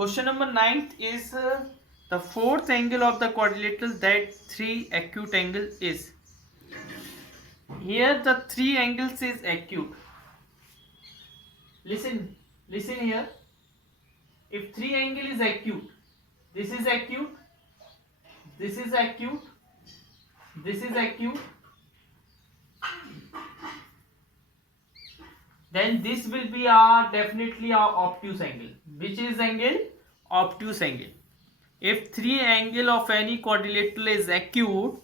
Question number 9 is the fourth angle of the quadrilateral that three acute angle is. Here the three angles is acute. Listen here. If three angle is acute, this is acute, this is acute, this is acute, then this will be definitely a obtuse angle. Which is angle? Obtuse angle. If three angle of any quadrilateral is acute,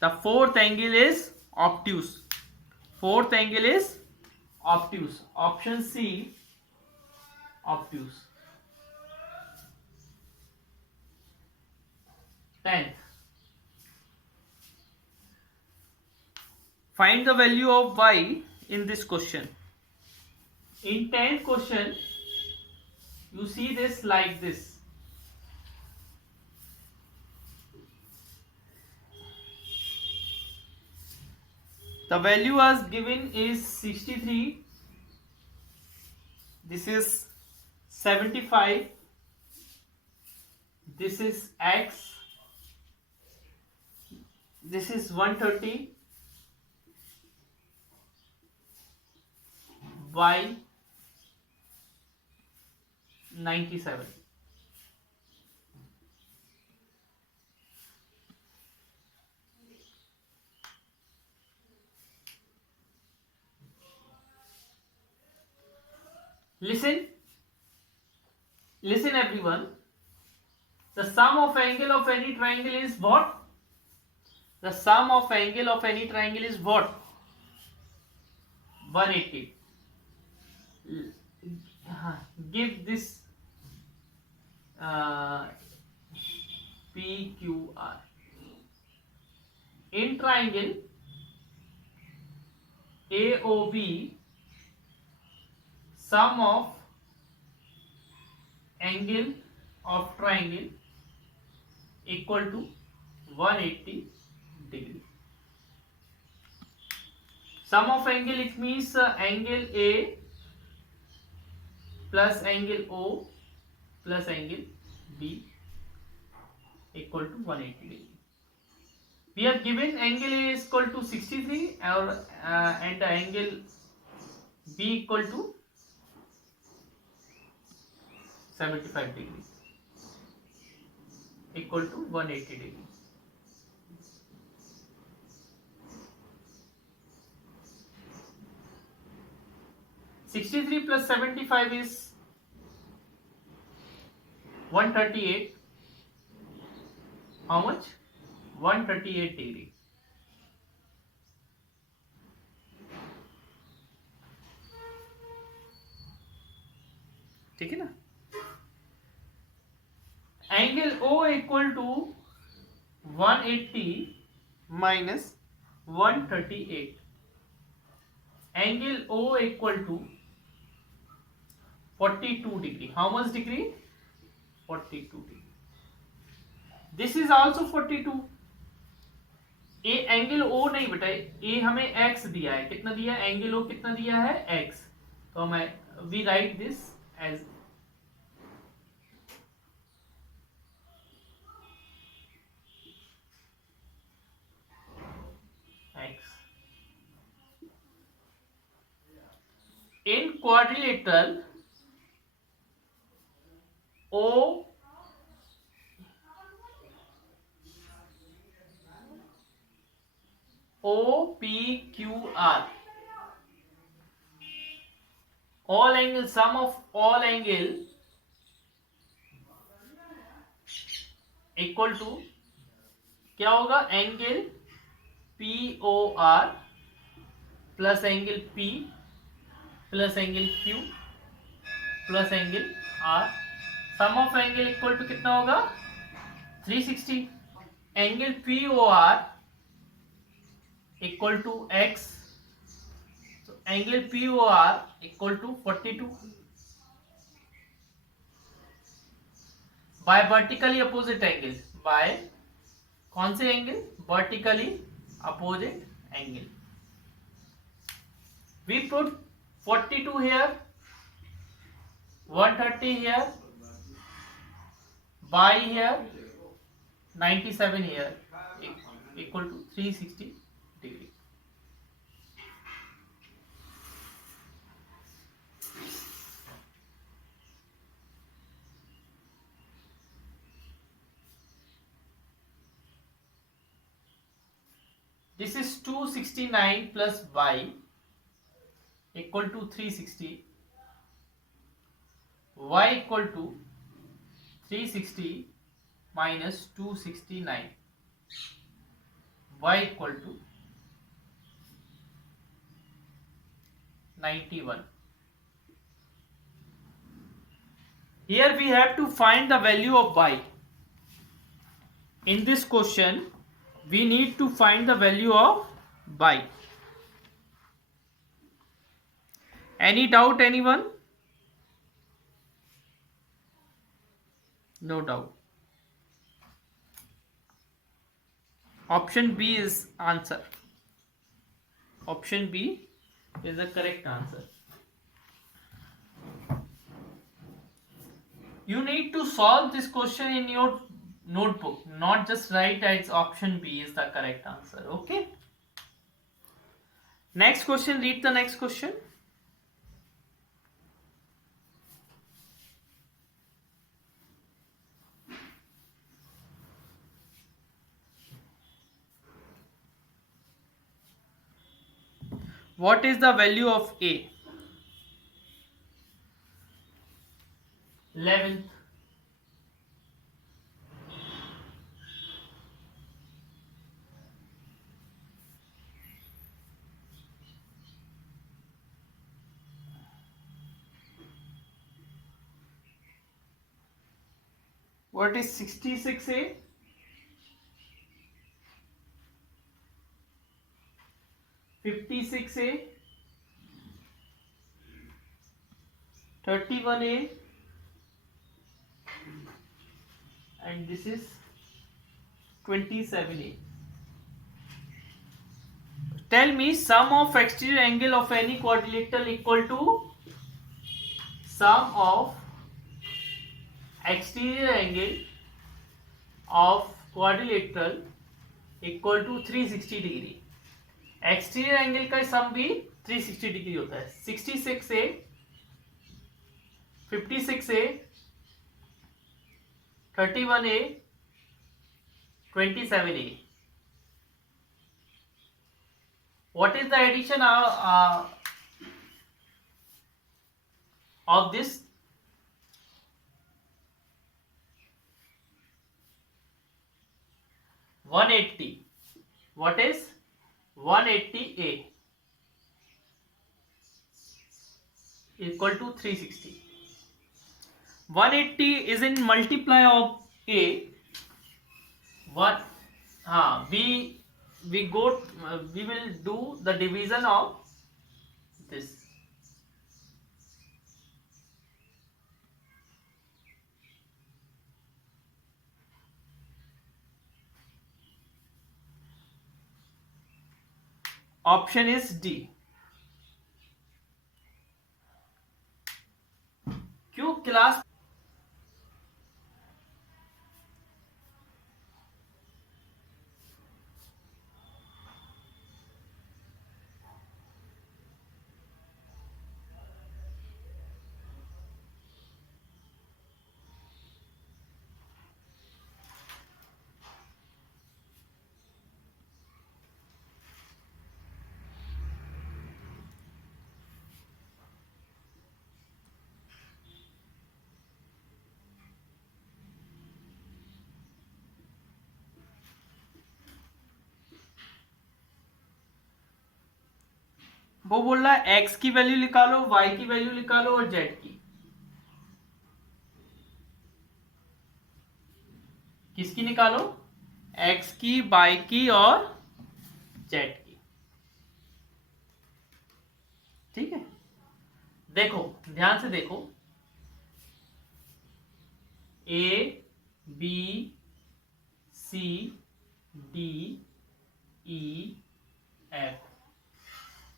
the fourth angle is obtuse. Fourth angle is obtuse. Option C, obtuse. 10th. Find the value of y in this question. In 10th question, you see this like this. The value as given is 63. This is 75. This is x. This is 130. Y 97. Listen everyone. The sum of angle of any triangle is what? The sum of angle of any triangle is what? 180. Give this PQR. In triangle AOB, sum of angle of triangle equal to 180 degree. Sum of angle, it means angle A plus angle O plus angle B equal to 180 degree. We are given angle A is equal to 63 and angle B equal to 75 degree equal to 180 degree. (63 plus 75 is 138. How much? 138 degree. ठीक है ना? Angle O equal to 180 minus 138. Angle O equal to 42 degree. How much degree? 42 degree. This is also 42. A angle O नहीं बेटा, ए हमें x दिया है. कितना दिया है? एंगल O कितना दिया है? x. तो मैं we write this as x. In quadrilateral O OPQR, all angle, sum of all angle equal to क्या होगा? Angle POR plus angle P plus angle Q plus angle R. Sum of angle equal to कितना होगा? 360. Angle POR equal to x, तो angle POR equal to 42 by vertically opposite angle. By कौन से angle? Vertically opposite angle. We put 42 here, 130 here, by here 97 here, equal to 360 degree. This is 269 plus y equal to 360. Y equal to 360 minus 269. Y equal to 91. Here we have to find the value of y. In this question, we need to find the value of y. Any doubt, anyone? No doubt. Option B is answer. Option B is the correct answer. You need to solve this question in your notebook, not just write as option B is the correct answer. Okay. Next question, read the next question. What is the value of A? 11th. What is 66A? 56A? 31A? And this is 27A. Tell me sum of exterior angle of any quadrilateral equal to sum of exterior angle of quadrilateral equal to 360 degree. Exterior angle का सम भी 360 degree होता है. 66A, 56A, 31A, 27A. What is the addition of this? (180). What is 180A equal to 360. 180 is in multiply of A. What? We will do the division of this. Option is D. क्यों class वो बोल रहा है x की value निकालो, y की value निकालो और z की. किसकी निकालो? x की, y की और z की. ठीक है. देखो ध्यान से देखो. A, B, C, D, E, F.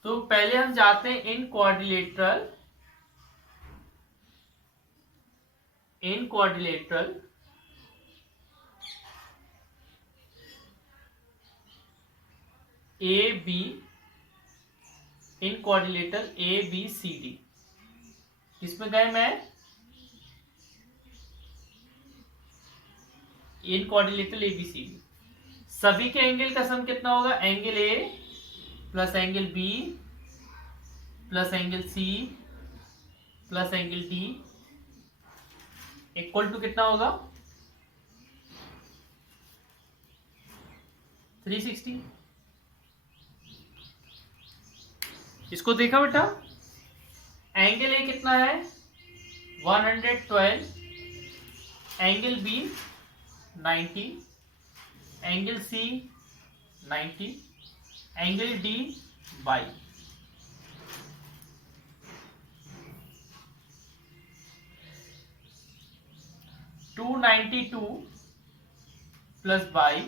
तो पहले हम जाते हैं in quadrilateral in quadrilateral A B, in quadrilateral A B C D, किसमें गए मैं, in quadrilateral A B C D, सभी के एंगल का सम कितना होगा, angle A plus angle B plus angle C plus angle D equal to कितना होगा 360। इसको देखा बेटा, एंगल ए कितना है 112, angle B 90, angle C 90, angle D 22। Two 92 plus y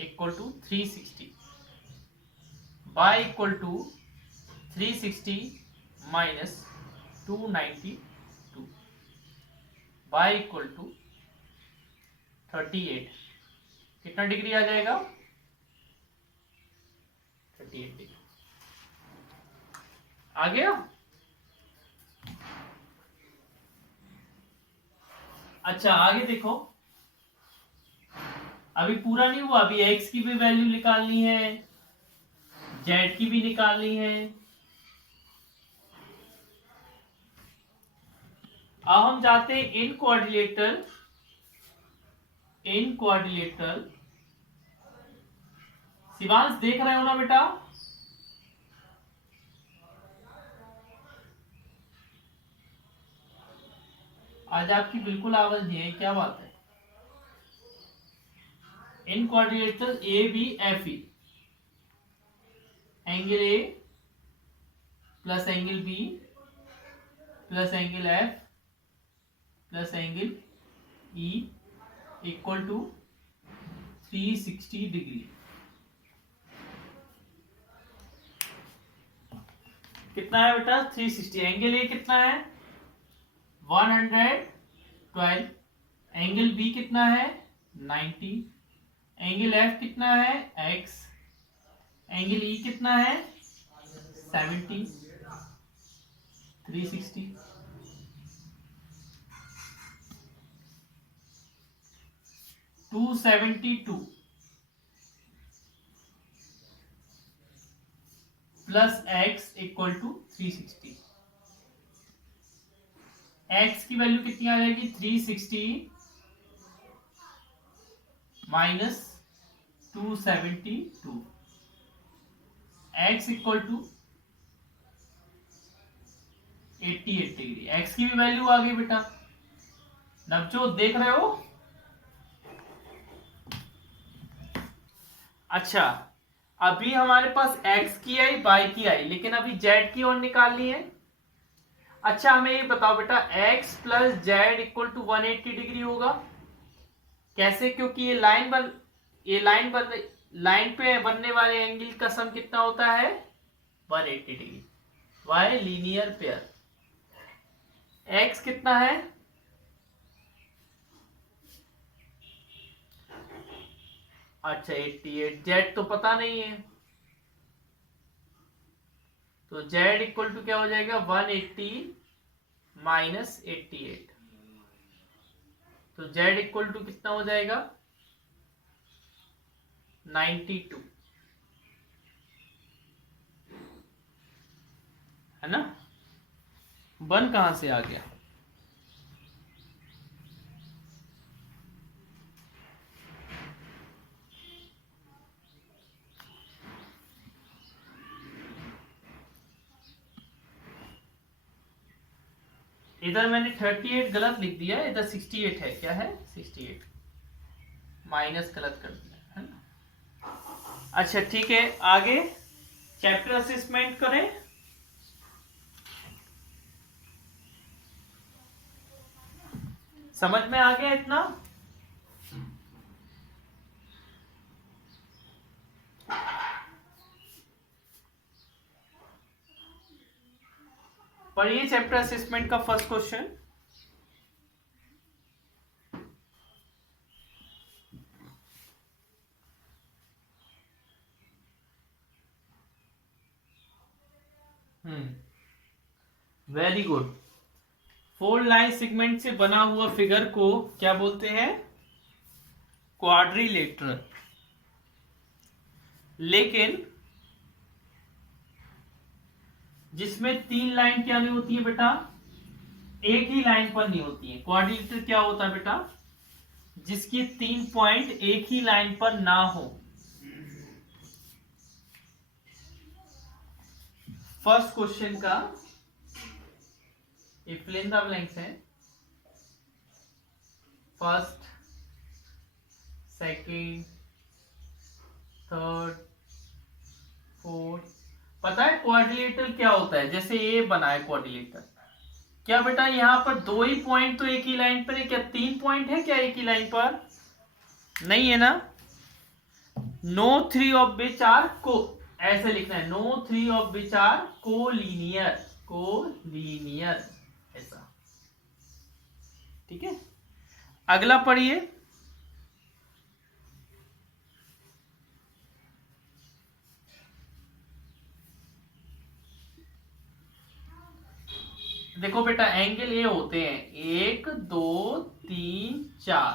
equal to 360, y equal to 360 minus 292, y equal to 38, कितना degree आ जाएगा 38 degree आ गया। अच्छा आगे देखो, अभी पूरा नहीं हुआ, अभी x की भी वैल्यू निकालनी है, z की भी निकालनी है। अब हम जाते हैं in quadrilateral, in quadrilateral, Shivansh देख रहे हो ना बेटा, आज आपकी बिल्कुल आवाज नहीं है, क्या बात है। In quadrilateral A B F E, angle A plus angle B plus angle F plus angle E equal to 360 degree. कितना है बेटा 360, एंगल ए कितना है 112, एंगल बी कितना है 90, एंगल एफ कितना है x, एंगल ई कितना है 70, 360, two 72 plus x equal to 360, x की वैल्यू कितनी आ जाएगी 360 minus 272, x equal to 88 degree. x की भी वैल्यू आ गई बेटा, नवजोत देख रहे हो। अच्छा अभी हमारे पास x की आई, y की आई, लेकिन अभी z की और निकालनी है। अच्छा हमें ये बताओ बेटा, x plus z equal to 180 degree होगा कैसे, क्योंकि ये लाइन पे बनने वाले एंगल का सम कितना होता है 180 degree, y linear pair. x कितना है अच्छा 88, z तो पता नहीं है, तो z इक्वल टू क्या हो जाएगा 180 माइनस 88, तो z इक्वल टू कितना हो जाएगा 92, है ना। वन कहां से आ गया, इधर मैंने 38 गलत लिख दिया, इधर 68 है, क्या है 68, माइनस गलत कर दिया है ना। अच्छा ठीक है, आगे चैप्टर असेसमेंट करें। समझ में आ गया इतना। पढ़िए चैप्टर असेसमेंट का first question. Very good. 4 line segment से बना हुआ फिगर को क्या बोलते हैं? क्वाड्रिलेटरल। लेकिन जिसमें 3 लाइन क्या नहीं होती है बेटा? एक ही लाइन पर नहीं होती है। क्वाड्रिलेटरल क्या होता है बेटा? जिसकी 3 पॉइंट एक ही लाइन पर ना हो। फर्स्ट क्वेश्चन का ये फिल इन द ब्लैंक्स है। First, second, third, fourth. पता है क्वाड्रिलेटरल क्या होता है? जैसे ये बना है क्वाड्रिलेटरल, क्या बेटा यहां पर 2 ही पॉइंट तो एक ही लाइन पर है? क्या 3 पॉइंट है क्या एक ही लाइन पर? नहीं है ना। नो 3 ऑफ विच आर को, ऐसे लिखना है, no 3 of which are collinear. Collinear ऐसा, ठीक है। अगला पढ़िए। देखो बेटा एंगल ये होते हैं 1 2 3 4।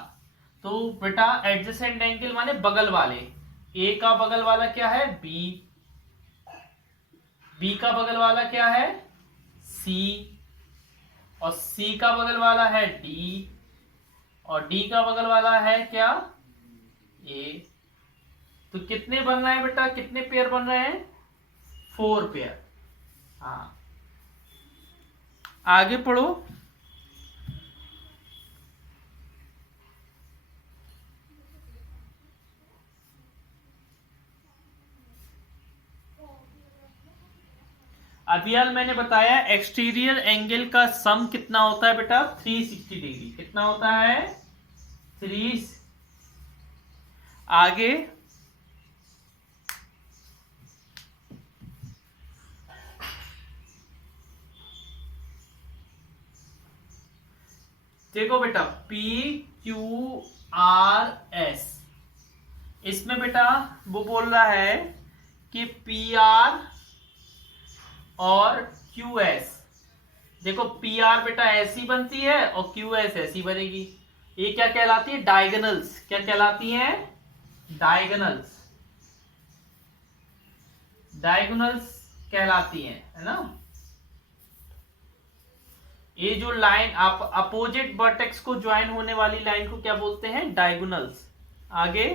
तो बेटा एडजेसेंट एंगल माने बगल वाले। ए का बगल वाला क्या है? बी। बी का बगल वाला क्या है? सी। और सी का बगल वाला है डी। और डी का बगल वाला है क्या? ए। तो कितने बन रहे हैं बेटा? कितने पेयर बन रहे हैं? 4 पेयर। हाँ, आगे पढ़ो। अभी यार मैंने बताया एक्सटीरियर एंगल का सम कितना होता है बेटा? 360 डिग्री। कितना होता है? 3। आगे देखो बेटा पी क्यू आर एस। इसमें बेटा वो बोल रहा है कि पी आर और क्यू एस। देखो पी आर बेटा ऐसी बनती है और क्यू एस ऐसी बनेगी। ये क्या कहलाती है? डायगोनल्स। क्या कहलाती है? डायगोनल्स। डायगोनल्स कहलाती है ना। ये जो लाइन आप अपोजिट वर्टेक्स को ज्वाइन होने वाली लाइन को क्या बोलते हैं? डायगोनल्स। आगे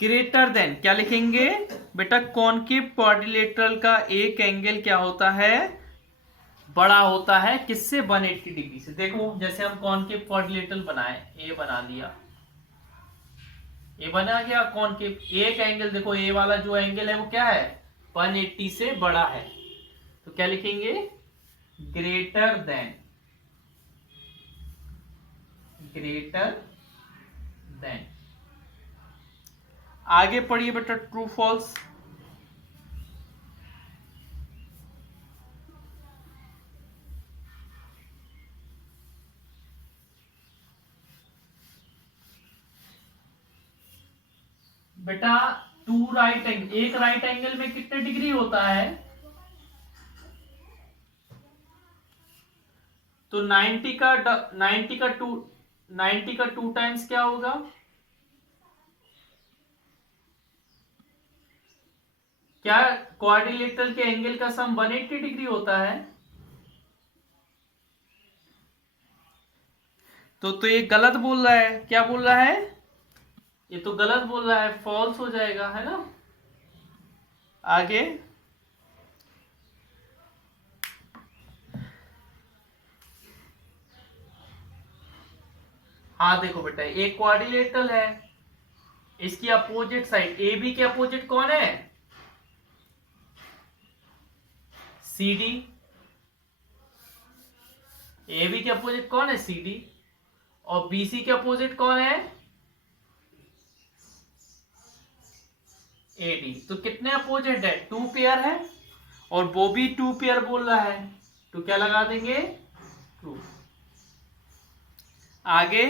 ग्रेटर देन क्या लिखेंगे बेटा? कॉनकेव क्वाड्रिलेटरल का एक एंगल क्या होता है? बड़ा होता है किससे? 180 डिग्री से। देखो जैसे हम कॉनकेव क्वाड्रिलेटरल बनाए, ए बना लिया, ए बना गया कॉनकेव। एक एंगल देखो, ए वाला जो एंगल है वो क्या है? 180 से बड़ा है। तो क्या लिखेंगे? Greater than. Greater than. आगे पढ़िए बेटा, ट्रू फॉल्स। बेटा टू राइट एंगल, एक राइट एंगल में कितने डिग्री होता है? तो 90 का 2 टाइम्स क्या होगा? क्या क्वाड्रिलेटरल के एंगल का सम 180 डिग्री होता है? तो ये गलत बोल रहा है। क्या बोल रहा है? ये तो गलत बोल रहा है, फॉल्स हो जाएगा, है ना। आगे हाँ देखो बेटा एक क्वाड्रिलेटरल है, इसकी अपोजिट साइड ए बी के अपोजिट कौन है? C D. ए बी के अपोजिट कौन है? C D. और बी सी के अपोजिट कौन है? A D. तो कितने अपोजिट है? 2 पेयर है। और वो भी 2 पेयर बोल रहा है, तो क्या लगा देंगे? 2। आगे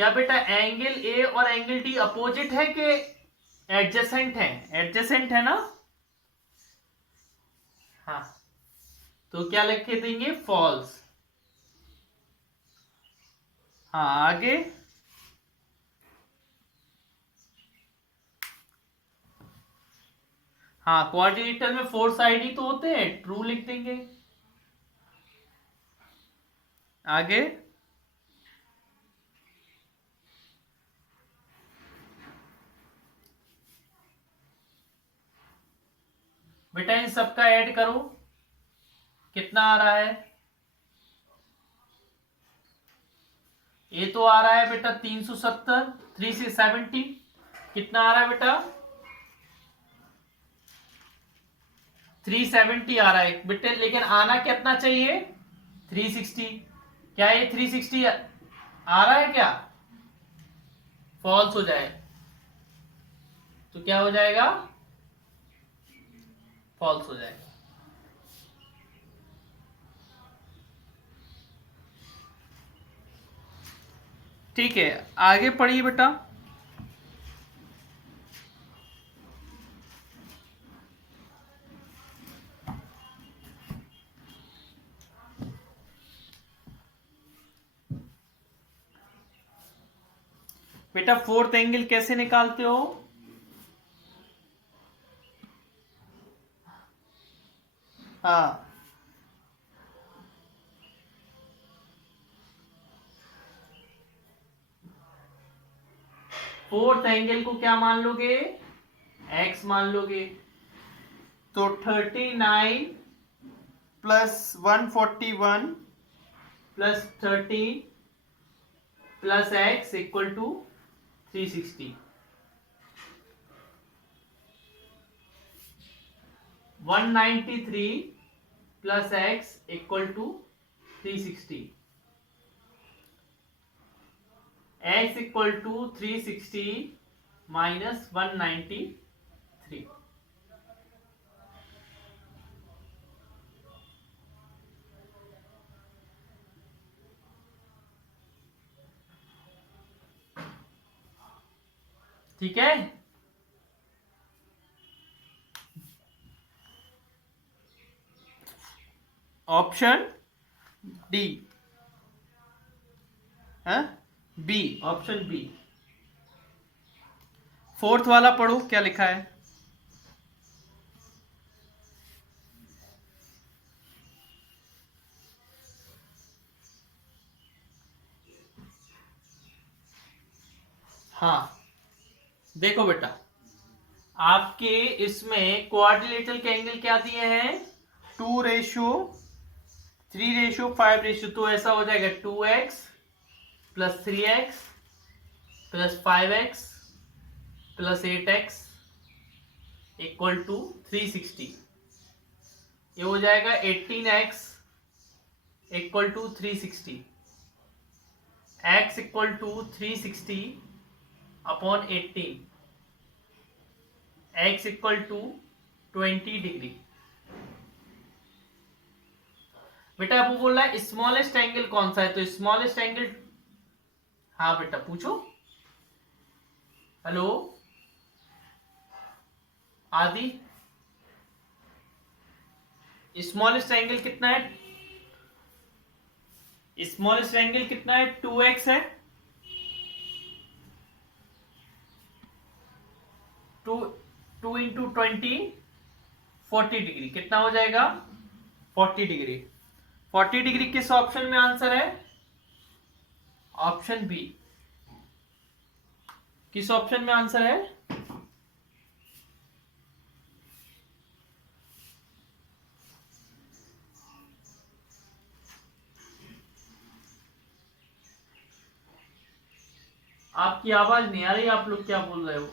क्या बेटा एंगल ए और एंगल डी अपोजिट है कि एडजेसेंट है? एडजेसेंट है ना? हाँ, तो क्या लिख के देंगे? फॉल्स। हाँ, आगे हाँ, क्वाड्रिलेटरल में फोर साइड ही तो होते हैं, ट्रू लिख देंगे। आगे बेटा इन सबका ऐड करो, कितना आ रहा है? ये तो आ रहा है बेटा 370, 370 कितना आ रहा है बेटा? 370 आ रहा है बेटे, लेकिन आना कितना चाहिए? 360। क्या ये 360 आ रहा है क्या? फॉल्स हो जाए तो क्या हो जाएगा? फॉल्स हो जाएगा। ठीक है, आगे पढ़िए बेटा। बेटा फोर्थ एंगल कैसे निकालते हो? हाँ, फोर्थ एंगल को क्या मान लोगे? एक्स मान लोगे। तो 39 प्लस 141 प्लस 13 प्लस एक्स इक्वल टू 360। 193 प्लस x equal to 360। X equal to 360 minus 193। ठीक है, ऑप्शन डी है, बी, ऑप्शन बी। फोर्थ वाला पढ़ो क्या लिखा है। हाँ, देखो बेटा आपके इसमें क्वाड्रिलेटरल के एंगल क्या दिए हैं? 2:3:5 रेशियो, तो ऐसा हो जाएगा 2x plus 3x plus 5x plus 8x equal to 360। ये हो जाएगा 18x equal to 360। x equal to 360 upon 18, x equal to 20 degree. बेटा वो बोल रहा है स्मॉलेस्ट एंगल कौन सा है, तो स्मॉलेस्ट एंगल, हाँ बेटा पूछो। हेलो आदि, स्मॉलेस्ट एंगल कितना है? स्मॉलेस्ट एंगल कितना है? 2x है। 2 इंटू 20 40 डिग्री, कितना हो जाएगा? 40 डिग्री। 40 डिग्री किस ऑप्शन में आंसर है? Option B. किस ऑप्शन में आंसर है? आपकी आवाज नहीं आ रही, आप लोग क्या बोल रहे हो?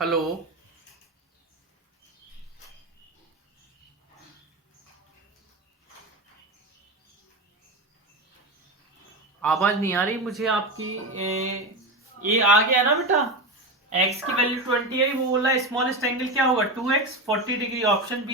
हेलो आवाज नहीं आ रही मुझे आपकी। ये आ गया ना बेटा, x की वैल्यू 20 है, वो बोला स्मॉलेस्ट एंगल क्या होगा 2x, 40 डिग्री, ऑप्शन बी